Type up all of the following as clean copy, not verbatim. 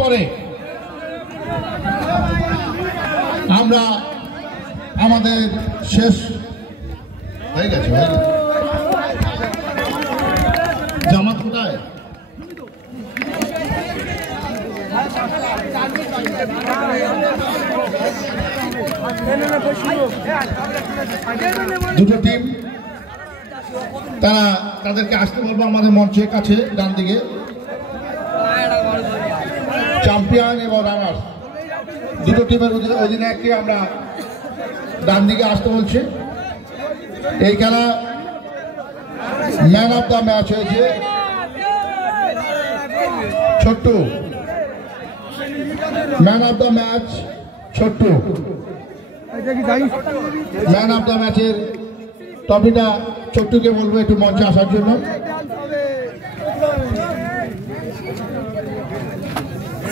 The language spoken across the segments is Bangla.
পরে আমরা আমাদের শেষ হয়ে গেছে। জামাত কোথায়? দুটো টিম, তাদেরকে আসতে বলবো আমাদের মঞ্চের কাছে ডান দিকে। চ্যাম্পিয়ন এবং রানার দুটো টিমের অধিনায়ককে আমরা ডান দিকে আসতে বলছি। এই খেলা ম্যান অফ দ্য ম্যাচ হয়েছে Chhotu. Man of the match Chhotu. Man of the ম্যাচের ট্রফিটা ছোট্টুকে বলবো একটু মঞ্চে আসার জন্য।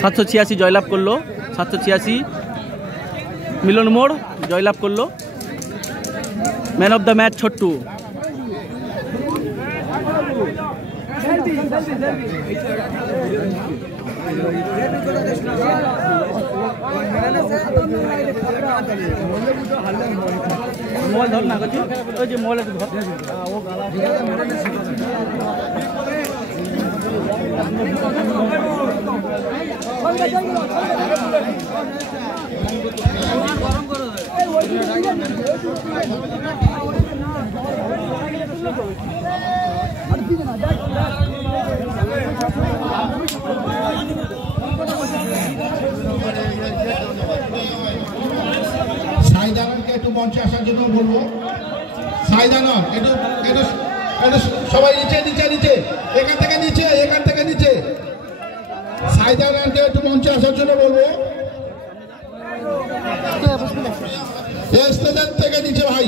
786 জয়লাভ করলো, 786 মিলন মোড় জয়লাভ করলো। Man of the match Chhotu. Mobile ধর না করছি, ওই যে মোবাইল একটু ধর। সাইদানকে একটু মঞ্চে আসার জন্য বলবো। সাইদান একটু একটু সবাই নিচে নিচে নিচে, এখান থেকে নিচে, এখান থেকে নিচে। সাইদানকে একটু মঞ্চে আসার জন্য বলবো। স্টেজের থেকে নিচে ভাই।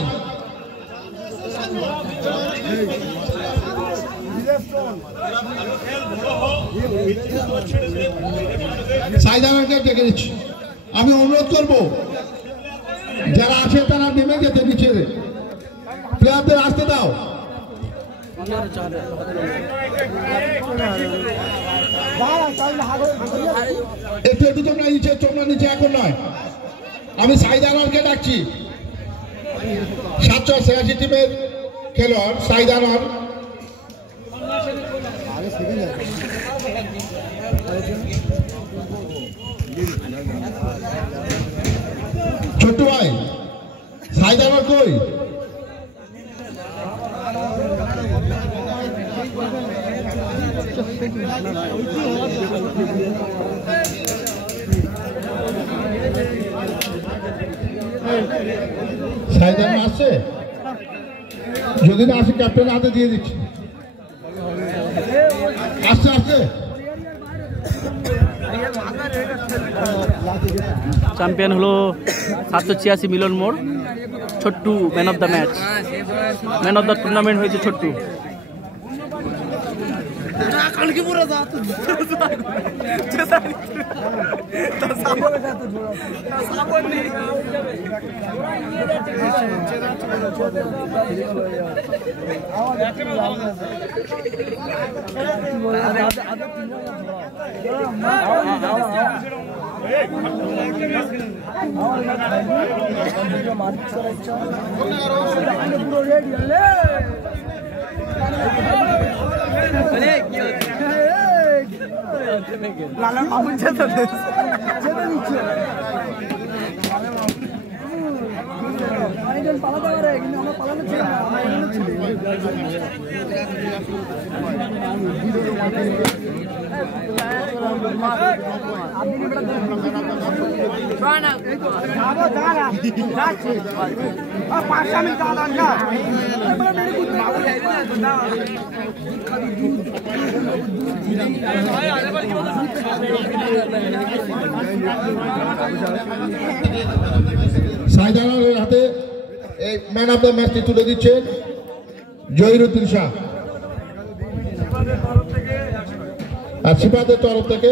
সাইদানকে ডেকে দিচ্ছি। আমি অনুরোধ করবো যারা আছে তারা নেমে যেতে নিচে, প্লেয়ারদের আসতে দাও। একটু একটু তোমরা নিচে এখন নয়। আমি সাইদানকে ডাকছি। 786 টিমের খেলোয়াড় সাইদান। ছোট্ট ভাই সাইদান কই? সাইদান আসছে? যদি না আসে ক্যাপ্টেন হাতে দিয়ে দিচ্ছি। আসছে আসছে। চ্যাম্পিয়ন হলো 786 মিলন মোড় Chhotu. Man of the match, man of the tournament হয়েছে ছোট্টু। লালা মামুন যেতে নিচ্ছে অনেকজন পালাতে পারে, কিন্তু আমরা পালানো ছিল না। সাইদানের হাতে এই ম্যান অফ দ্য ম্যাচটি তুলে দিচ্ছে জহিরুদ্দিন শাহ। আর সিপাদের তরফ থেকে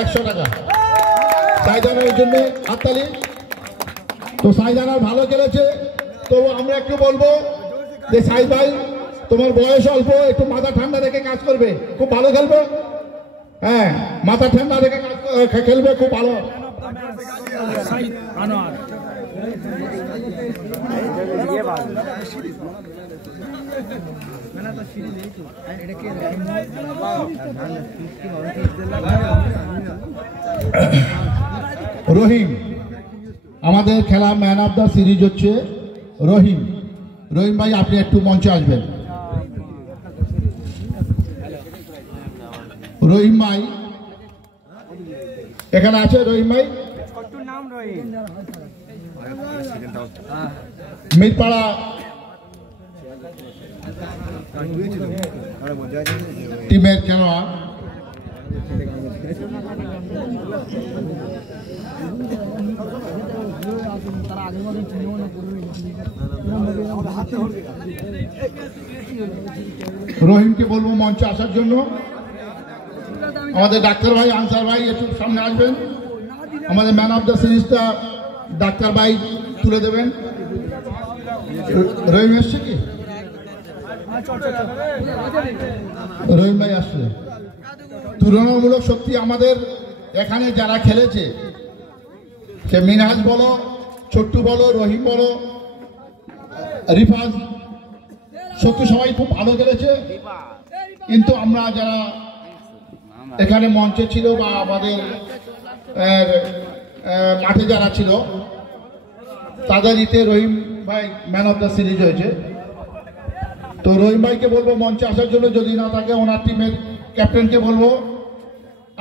100 টাকা সাইদানের জন্য হাততালি। তো সাইদানার ভালো খেলেছে, তো আমরা একটু বলবো যে সাইদ ভাই তোমার বয়স অল্প, একটু মাথা ঠান্ডা রেখে কাজ করবে, খুব ভালো খেলবে। হ্যাঁ, মাথা ঠান্ডা রেখে কাজ করবে। খেলবে খুব ভালো। রহিম, আমাদের খেলা ম্যান অফ দ্য সিরিজ হচ্ছে রহিম। রহিম ভাই আপনি একটু মঞ্চে আসবেন। রহিম ভাই এখানে আছে। রহিম ভাই মিরপাড়া টিমের খেলোয়াড়। রহিমকে বলবো মঞ্চে আসার জন্য। আমাদের ডাক্তার ভাই আনসার ভাই একটু সামনে আসবেন। আমাদের ম্যান অফ দ্য সিরিজটা ডাক্তার ভাই তুলে দেবেন। রহিম এসছে কি? রহিম ভাই আসছে। তুলনামূলক সত্যি আমাদের এখানে যারা খেলেছে, সে মিনহাজ বলো, ছোট্টু বলো, রহিম বলো, রিফাজ, সত্যি সবাই খুব ভালো খেলেছে। কিন্তু আমরা যারা এখানে মঞ্চে ছিল বা আমাদের মাঠে যারা ছিল, তাদের ইতে রহিম ভাই ম্যান অফ দ্য সিরিজ হয়েছে। তো রহিম ভাইকে বলবো মঞ্চে আসার জন্য, যদি না থাকে ওনার টিমের ক্যাপ্টেনকে বলবো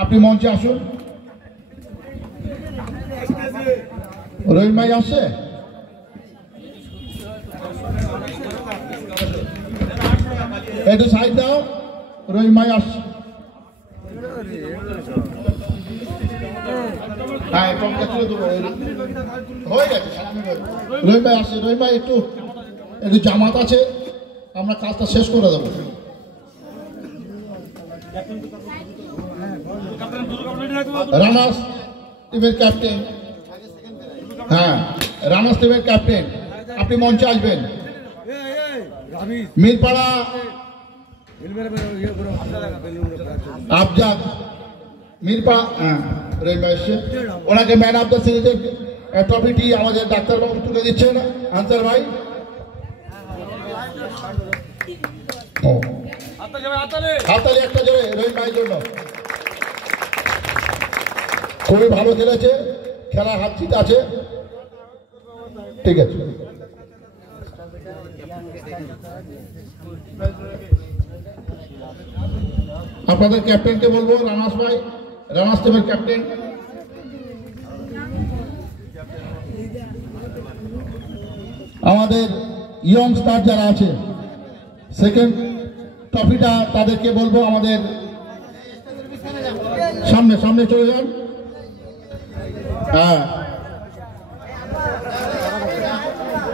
আপনি মঞ্চে আসুন। রহিম ভাই আসছে? একটু সাইড দাও, রহিম ভাই আসছে। হ্যাঁ হয়ে গেছে। রহিম ভাই আসছে। রহিম ভাই একটু একটু জামাত আছে, আমরা কাজটা শেষ করে দেবো। রানাস টিমের ক্যাপ্টেন, হ্যাঁ রানাস টিমের ক্যাপ্টেন, আপনি মঞ্চে আসবেন। মিরপাড়া আফজাদ মিরপাড়া, হ্যাঁ রহিম ভাই এসছে। ওনাকে ম্যান অফ দ্য সিরিজের ট্রফিটি আমাদের ডাক্তারবাবু তুলে দিচ্ছেন। আনসার ভাই হাততালি একটা জোরে রহিম ভাইয়ের জন্য। খুবই ভালো খেলেছে, খেলা হাত জিত আছে। ঠিক আছে, আপনাদের ক্যাপ্টেনকে বলবো, রানাস ভাই, রানাস টিমের ক্যাপ্টেন। আমাদের ইয়ং স্টার যারা আছে, সেকেন্ড ট্রফিটা তাদেরকে বলবো আমাদের সামনে সামনে চলে যান। হ্যাঁ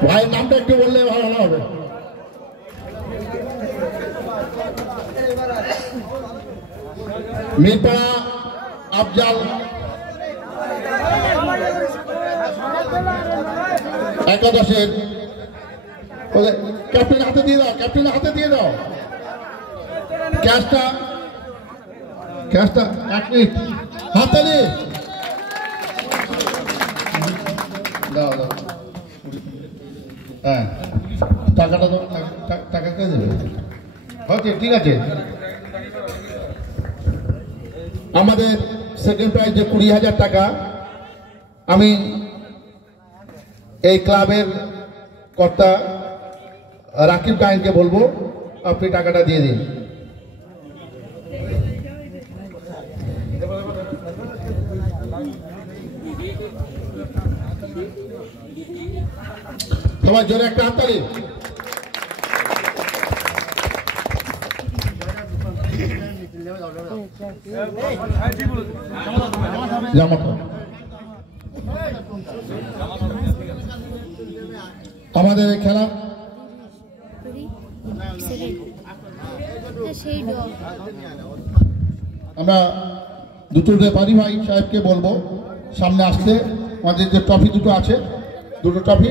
ভাইয়ের নামটা একটু বললে ভালো হবে। মিরপাড়া আফজাল একাদশের ক্যাপ্টেন হাতে দিয়ে দাও, ক্যাপ্টেন হাতে দিয়ে দাও ক্যাশটা, ক্যাশটা। এক মিনিট, হাততালি দাও দাও। হ্যাঁ টাকাটা দাও, টাকা কে দেবে? ওকে ঠিক আছে। আমাদের সেকেন্ড প্রাইজ যে 20,000 টাকা, আমি এই ক্লাবের কর্তা রাকিব গায়েনকে বলবো আপনি টাকাটা দিয়ে দিন। সবাই জোরে একটা হাততালি। আমাদের খেলা আমরা দুটো রেফারি ভাই সাহেবকে বলবো সামনে আসতে। আমাদের যে ট্রফি দুটো আছে, দুটো ট্রফি,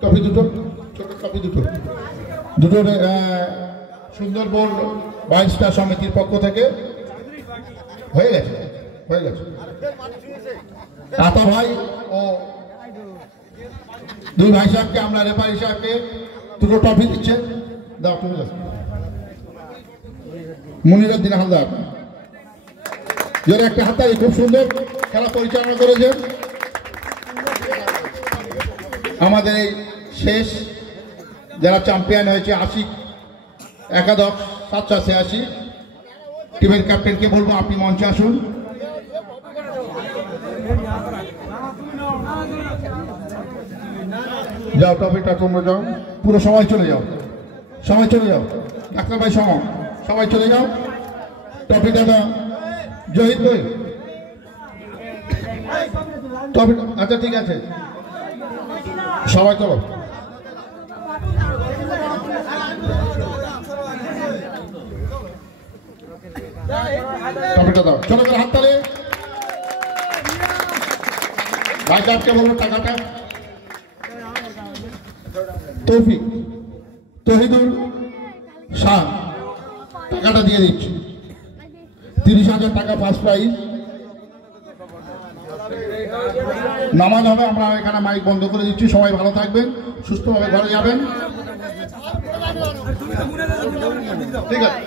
ট্রফি দুটো, ছোট ট্রফি দুটো, দুটো সুন্দরবন 22টা সমিতির পক্ষ থেকে হয়ে গেছে। হয়ে গেছে। আতা ভাই ও দুই ভাই সাহেবকে আমরা রেফারি সাহেবকে দুটো ট্রফি দিচ্ছে। দাও তুমি যাও। মনিরুদ্দিন হালদার যারা একটা হাততালি, খুব সুন্দর খেলা পরিচালনা করেছেন। আমাদের এই শেষ যারা চ্যাম্পিয়ন হয়েছে আশিক একাদশ 786 টিমের ক্যাপ্টেনকে বলবো আপনি মঞ্চে আসুন। যাও ট্রফিটা তোমরা যাও, পুরো সবাই চলে যাও, সবাই চলে যাও, ডাক্তার ভাই সবাই চলে যাও। ট্রফিটা জহিদ ভাই ট্রফিটা, আচ্ছা ঠিক আছে সবাই চলো। ট্রফিটা দাও, চলো করে হাততালি। ভাই সাহেবকে বলবো টাকাটা। তৌফিক তহিদুল শাহ টাকাটা দিয়ে দিচ্ছি, 30,000 টাকা ফার্স্ট প্রাইজ। নামাজ হবে, আমরা এখানে মাইক বন্ধ করে দিচ্ছি। সবাই ভালো থাকবেন, সুস্থভাবে ঘরে যাবেন। ঠিক আছে।